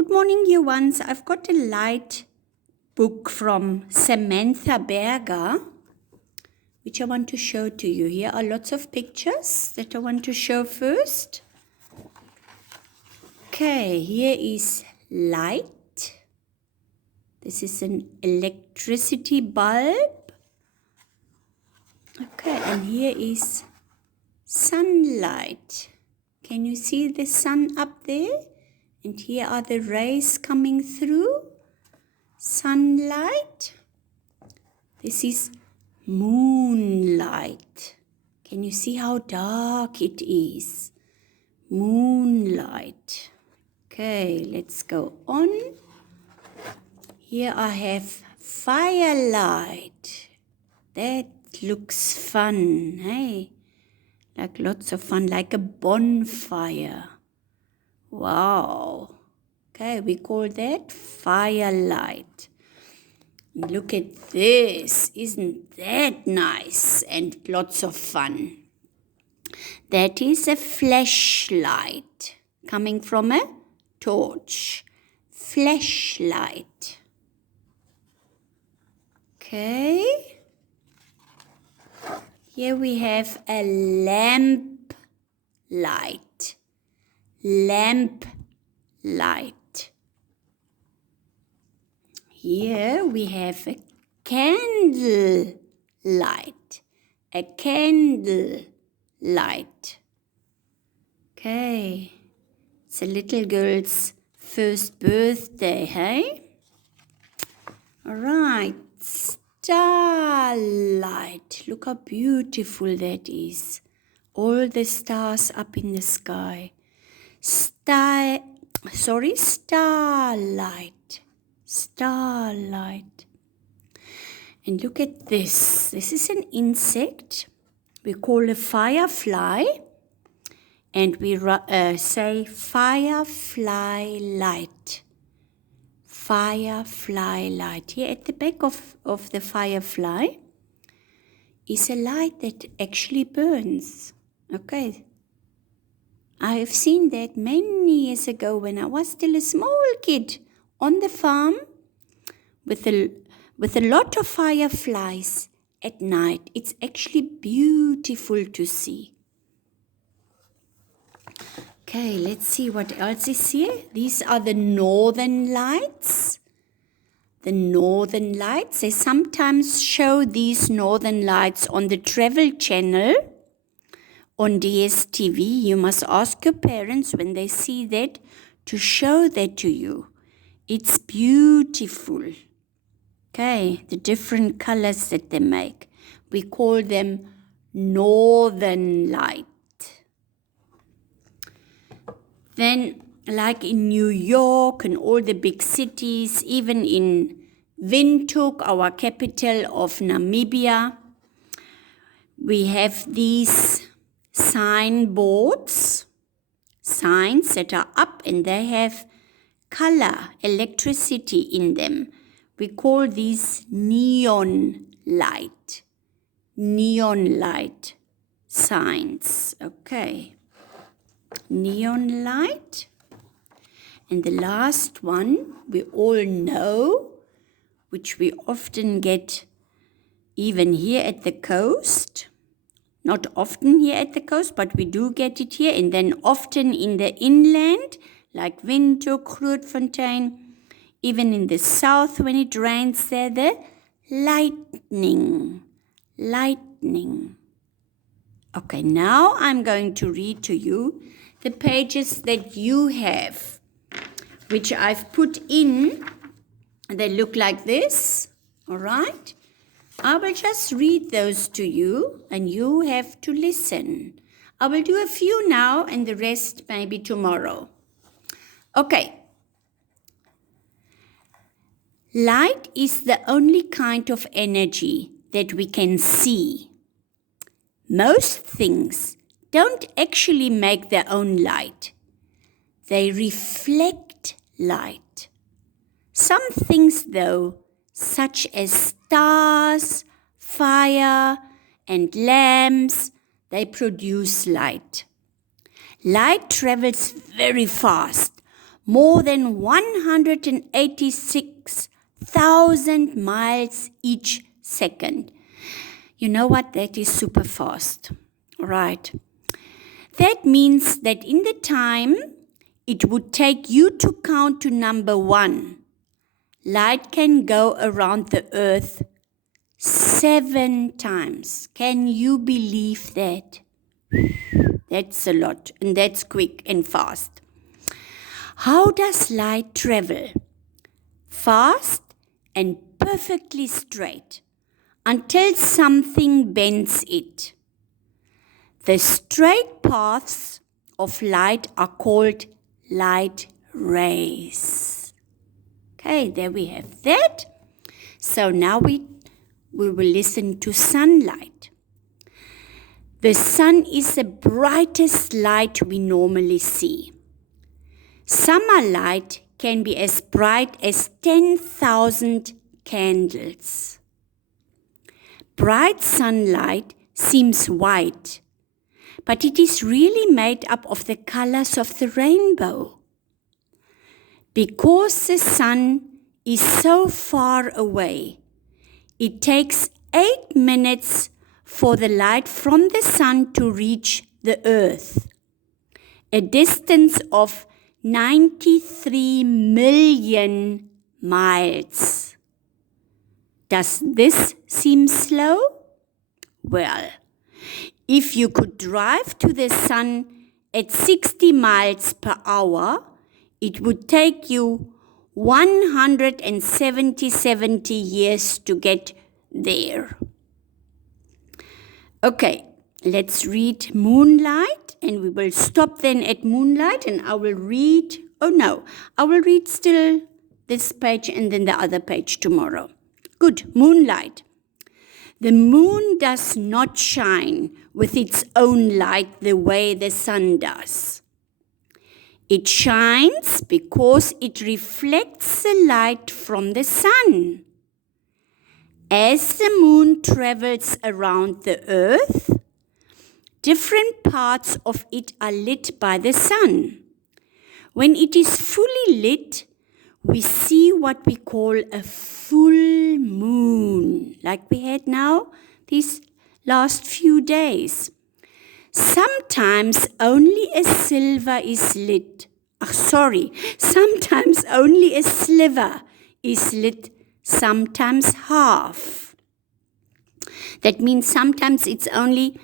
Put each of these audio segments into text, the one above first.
Good morning, you ones. I've got a light book from Samantha Berger, which I want to show to you. Here are lots of pictures that I want to show first. Okay, here is light. This is an electricity bulb. Okay, and here is sunlight. Can you see the sun up there? And here are the rays coming through. Sunlight. This is moonlight. Can you see how dark it is? Moonlight. Okay, let's go on. Here I have firelight. That looks fun, hey? Like lots of fun, like a bonfire. Wow. Okay, we call that firelight. Look at this. Isn't that nice and lots of fun? That is a flashlight coming from a torch. Flashlight. Okay. Here we have a lamp light. Lamp light. Here we have a candle light. A candle light. Okay. It's a little girl's first birthday, hey? All right. Starlight. Look how beautiful that is. All the stars up in the sky. Starlight. Starlight. And look at this. This is an insect we call a firefly. And we say firefly light. Firefly light. Here at the back of the firefly is a light that actually burns. Okay. I have seen that many years ago when I was still a small kid on the farm with a lot of fireflies at night. It's actually beautiful to see. Okay, let's see what else is here. These are the northern lights. The northern lights. They sometimes show these northern lights on the Travel Channel. On DSTV, you must ask your parents when they see that to show that to you. It's beautiful. Okay, the different colors that they make. We call them northern light. Then, like in New York and all the big cities, even in Windhoek, our capital of Namibia, we have these signboards, signs that are up and they have color, electricity in them. We call these neon light signs. Okay, neon light. And the last one we all know, which we often get even here at the coast. Not often here at the coast, but we do get it here. And then often in the inland, like Windhoek, Grootfontein. Even in the south, when it rains there, the lightning. Lightning. Okay, now I'm going to read to you the pages that you have, which I've put in. They look like this, all right? I will just read those to you and you have to listen. I will do a few now and the rest maybe tomorrow. Okay. Light is the only kind of energy that we can see. Most things don't actually make their own light. They reflect light. Some things, though, such as stars, fire, and lamps, they produce light. Light travels very fast, more than 186,000 miles each second. You know what? That is super fast. Right. That means that in the time it would take you to count to number 1, light can go around the earth 7 times. Can you believe that? That's a lot, and that's quick and fast. How does light travel? Fast and perfectly straight until something bends it. The straight paths of light are called light rays. Okay, there we have that. So now we will listen to sunlight. The sun is the brightest light we normally see. Summer light can be as bright as 10,000 candles. Bright sunlight seems white, but it is really made up of the colors of the rainbow. Because the sun is so far away, it takes 8 minutes for the light from the sun to reach the earth, a distance of 93 million miles. Does this seem slow? Well, if you could drive to the sun at 60 miles per hour, it would take you 170 years to get there. Okay, let's read moonlight, and we will stop then at moonlight, and I will read still this page and then the other page tomorrow. Good, moonlight. The moon does not shine with its own light the way the sun does. It shines because it reflects the light from the sun. As the moon travels around the earth, different parts of it are lit by the sun. When it is fully lit, we see what we call a full moon, like we had now these last few days. Sometimes only a sliver is lit. Sometimes only a sliver is lit, sometimes half. That means sometimes it's only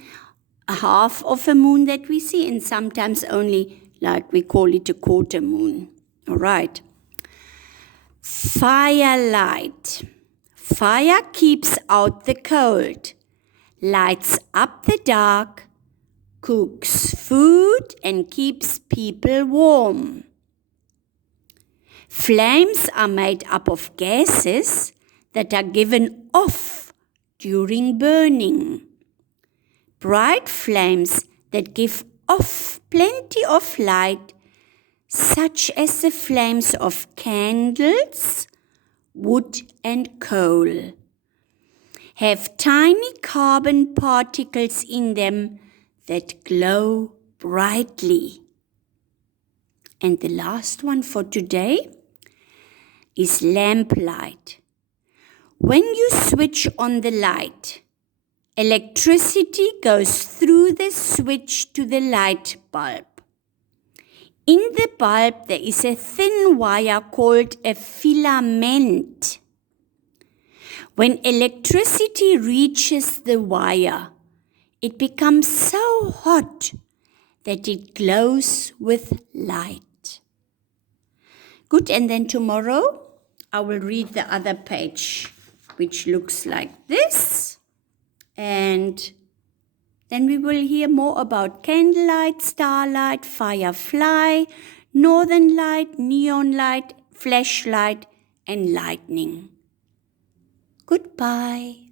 a half of a moon that we see, and sometimes only, like we call it, a quarter moon. All right. Firelight. Fire keeps out the cold, lights up the dark, cooks food and keeps people warm. Flames are made up of gases that are given off during burning. Bright flames that give off plenty of light, such as the flames of candles, wood and coal, have tiny carbon particles in them that glow brightly. And the last one for today is lamplight. When you switch on the light, electricity goes through the switch to the light bulb. In the bulb, there is a thin wire called a filament. When electricity reaches the wire, it becomes so hot that it glows with light. Good, and then tomorrow I will read the other page, which looks like this. And then we will hear more about candlelight, starlight, firefly, northern light, neon light, flashlight, and lightning. Goodbye.